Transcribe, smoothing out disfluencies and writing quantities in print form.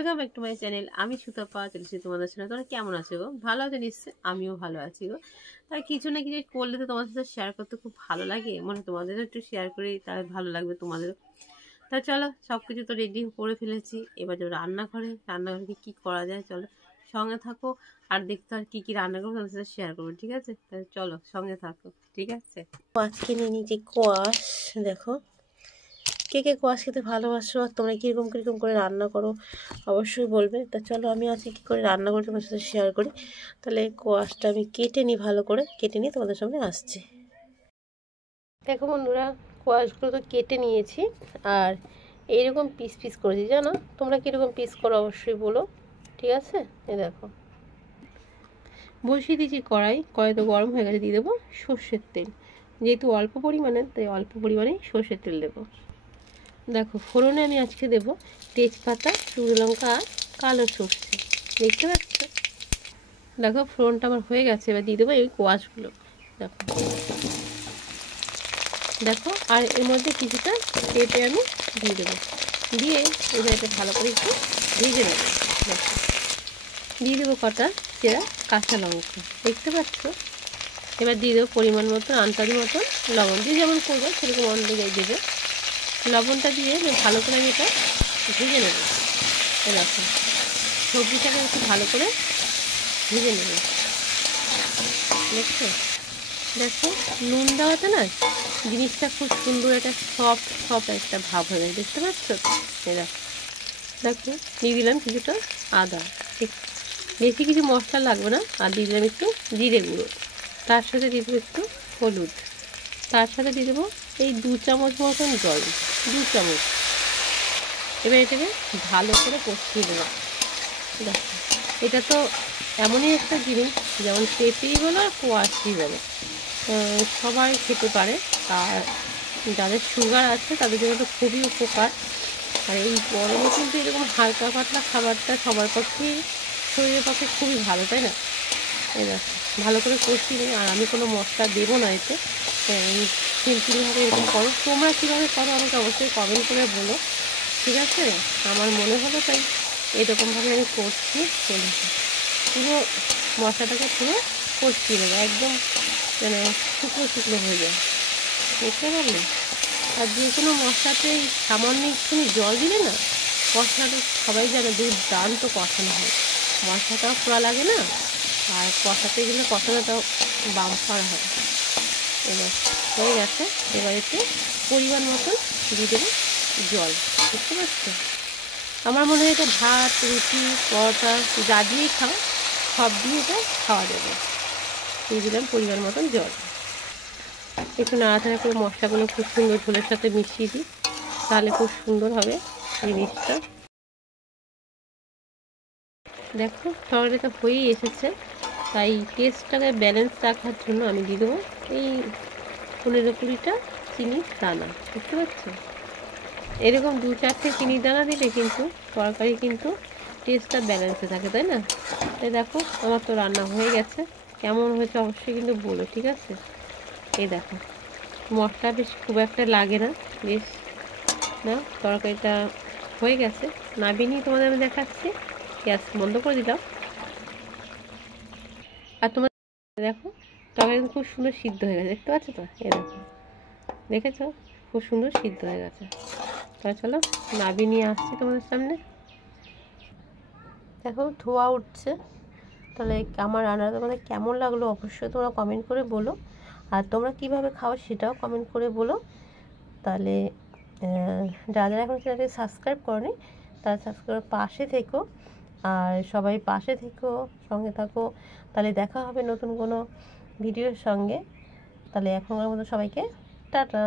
Welcome back to my channel. আমি সুতপা চলেছি তোমাদের সাথে। তোমরা কেমন আছো গো? ভালো আছো নিশ্চয়ই, আমিও ভালো আছি গো। তাই কিছু না কিছু করলে তো তোমাদের সাথে শেয়ার করতে খুব ভালো লাগে, মনে তোমাদেরও একটু শেয়ার করি, তাহলে ভালো লাগবে তোমাদেরও। তা চলো, সব কিছু তো রেডি করে ফেলেছি, এবার যাবো রান্নাঘরে কী করা যায় চলো সঙ্গে থাকো। আর দেখতে আর কী রান্না করবো তোমাদের সাথে শেয়ার করবো, ঠিক আছে? তাহলে চলো সঙ্গে থাকো, ঠিক আছে? আজকে নিয়ে নিয়েছি কোয়াশ। দেখো, কে কে কোয়াশ খেতে ভালোবাসো আর তোমরা কীরকম করে রান্না করো অবশ্যই বলবে। তা চলো, আমি আজকে কী করে রান্না করি তোমাদের সাথে শেয়ার করি। তাহলে কোয়াশটা আমি কেটে নিই, ভালো করে কেটে নিয়ে তোমাদের সামনে আসছি। দেখো বন্ধুরা, কোয়াশগুলো তো কেটে নিয়েছি আর এইরকম পিস পিস করেছি, জানো তোমরা কীরকম পিস করো অবশ্যই বলো, ঠিক আছে? এই দেখো, বসিয়ে দিয়েছি কড়াই তো গরম হয়ে গেছে, দিয়ে দেবো সর্ষের তেল। যেহেতু অল্প পরিমাণে, তাই অল্প পরিমাণেই সর্ষের তেল দেবো। দেখো, ফোড়নে আমি আজকে দেব তেজপাতা, শুকনো লঙ্কা আর কালো সর্ষে, দেখতে পাচ্ছ? দেখো ফোড়নটা আমার হয়ে গেছে, এবার দিয়ে দেবো এই কোয়াশগুলো। দেখো আর এর মধ্যে কিছুটা পেঁপে আমি দিয়ে দেবো, দিয়ে এবার এটা ভালো করে একটু ভেজে নেবো। দেখো, দিয়ে দেবো কটা চেরা কাঁচা লঙ্কা, দেখতে পাচ্ছ? এবার দিয়ে দেবো পরিমাণ মতন, আন্দাজ মতন লবণ, দিয়ে যেমন করবো সেরকম অনুযায়ী দেবে। লবণটা দিয়ে ভালো করে আমি এটা ভেজে নেব। দেখো, সবজিটাকে একটু ভালো করে ভেজে নেব, দেখছো? দেখো নুন দেওয়াতে না জিনিসটা খুব সুন্দর একটা সফট একটা ভাব হয়ে যায়, দেখতে পাচ্ছ? দেখো দিয়ে দিলাম কিছুটা আদা, বেশি কিছু মশলা লাগবে না। আর দিয়ে দিলাম একটু জিরে গুঁড়ো, তার সাথে দিয়ে দেবো একটু হলুদ, তার সাথে দিয়ে দেবো এই 2 চামচ মতন জল, 2 চামচ। এবার এটাকে ভালো করে কষিয়ে দেবো। দেখো, এটা তো এমনই একটা জিনিস, যেমন পেঁপেই বলো আর কোয়াশই বলো, সবাই খেতে পারে। আর যাদের সুগার আছে তাদের জন্য তো খুবই উপকার। আর এই গরমে কিন্তু এরকম হালকা পাতলা খাবারটা সবার পক্ষেই, শরীরের পক্ষে খুবই ভালো, তাই না? এই দেখো, ভালো করে কষিয়ে নিই। আর আমি কোনো মশলা দেবো না এতে, সিম্পলভাবে এরকম করো। তোমরা কীভাবে করো আমাকে অবশ্যই কমেন্ট করে বলো, ঠিক আছে? আমার মনে হলো তাই এরকমভাবে আমি করছি। পুরো মশলাটাকে পুরো কষিয়ে দেবো, একদম মানে শুকনো হয়ে যায়, বুঝতে পারলে? আর যে কোনো মশলাতে সামান্য একটুখানি জল দিলে না, মশলাটা সবাই জানে দুর্দান্ত কষানো হয়, মশলাটাও খোলা লাগে না, আর কষাতে গেলে কষানোটাও বাম্পার হয়। এবার হয়ে গেছে, এবার একটু পরিমাণ মতন দিয়ে দেবো জল, বুঝতে পারছো? আমার মনে হয় এটা ভাত, রুটি, পরোটা যা দিয়েই খাও সব দিয়ে এটা খাওয়া যাবে। দিয়ে দিলাম পরিমাণ মতন জল, একটু নাড়াচাড়া করে মশলাগুলো খুব সুন্দর ঝোলের সাথে মিশিয়ে দিই, তাহলে খুব সুন্দর হবে জিনিসটা। দেখো তরকারিটা হয়েই এসেছে, তাই টেস্টটাকে ব্যালেন্স রাখার জন্য আমি দিয়ে দেবো এই 15-20টা চিনির দানা, বুঝতে পারছো? এরকম 2-4টে চিনির দানা দিলে কিন্তু তরকারি কিন্তু টেস্টটা ব্যালেন্সে থাকে, তাই না? তাই দেখো আমার তো রান্না হয়ে গেছে, কেমন হয়েছে অবশ্যই কিন্তু বলো, ঠিক আছে? এই দেখো, মশলা বেশ খুব একটা লাগে না, বেশ না, তরকারিটা হয়ে গেছে। নামিয়ে নিয়ে তোমাদের আমি দেখাচ্ছি। গ্যাস বন্ধ করে দিলাম। আর তোমার দেখো তরকারি খুব সুন্দর সিদ্ধ হয়ে গেছে, দেখতে পাচ্ছ তো? এই দেখো, দেখেছো? খুব সুন্দর সিদ্ধ হয়ে গেছে। তাহলে চলো নামিয়ে নিয়ে আসছি তোমাদের সামনে। দেখো ধোয়া উঠছে। তাহলে আমার রান্নাটা তোমাদের কেমন লাগলো অবশ্যই তোমরা কমেন্ট করে বলো, আর তোমরা কিভাবে খাও সেটাও কমেন্ট করে বলো। তাহলে যারা এখন চ্যানেলটি সাবস্ক্রাইব করনি তারা সাবস্ক্রাইব, পাশে থেকো, আর সবাই পাশে থেকো, সঙ্গে থাকো। তাহলে দেখা হবে নতুন কোনো ভিডিওর সঙ্গে। তাহলে এখনকার মতো সবাইকে টাটা।